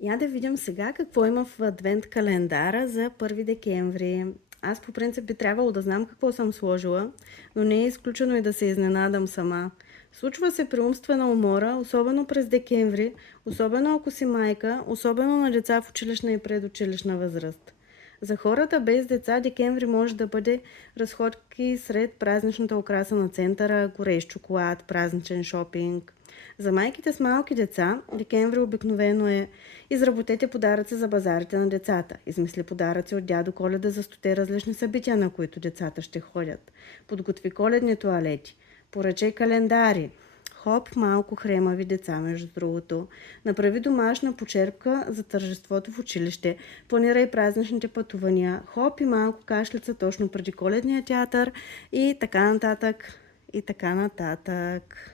Я да видим сега какво има в адвент календара за 1 декември. Аз по принцип би трябвало да знам какво съм сложила, но не е изключено и да се изненадам сама. Случва се при умствена умора, особено през декември, особено ако си майка, особено на деца в училищна и предучилищна възраст. За хората без деца декември може да бъде разходки сред празничната украса на центъра, горещ шоколад, празничен шопинг. За майките с малки деца, декември обикновено е: изработете подаръци за базарите на децата. Измисли подаръци от дядо Коледа за 100 различни събития, на които децата ще ходят. Подготви коледни тоалети. Поръчай календари. Хоп, малко хремави деца, между другото. Направи домашна почерпка за тържеството в училище. Планирай празничните пътувания. Хоп и малко кашлица точно преди коледния театър и така нататък. И така нататък.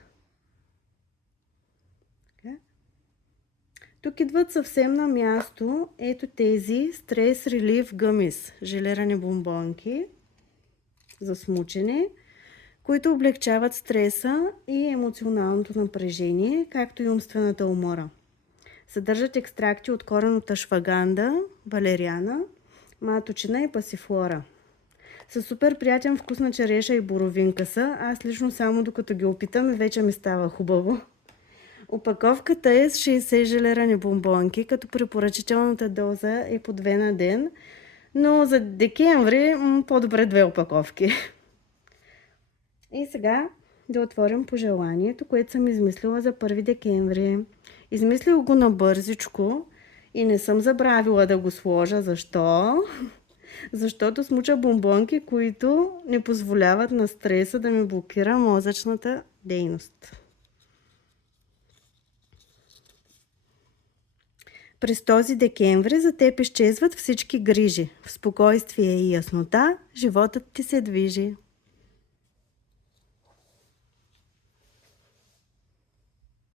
Тук идват съвсем на място ето тези стрес релив гъмис, желерани бомбонки за смучене, които облегчават стреса и емоционалното напрежение, както и умствената умора. Съдържат екстракти от корен от ашваганда, валериана, маточина и пасифлора. Със супер приятен вкус на череша и боровинка са. Аз лично само докато ги опитам вече ми става хубаво. Опаковката е с 60 желерани бомбонки, като препоръчителната доза е по 2 на ден, но за декември по-добре 2 опаковки. И сега да отворим пожеланието, което съм измислила за 1 декември. Измислил го набързичко и не съм забравила да го сложа. Защо? Защото смуча бомбонки, които не позволяват на стреса да ми блокира мозъчната дейност. През този декември за теб изчезват всички грижи. В спокойствие и яснота животът ти се движи.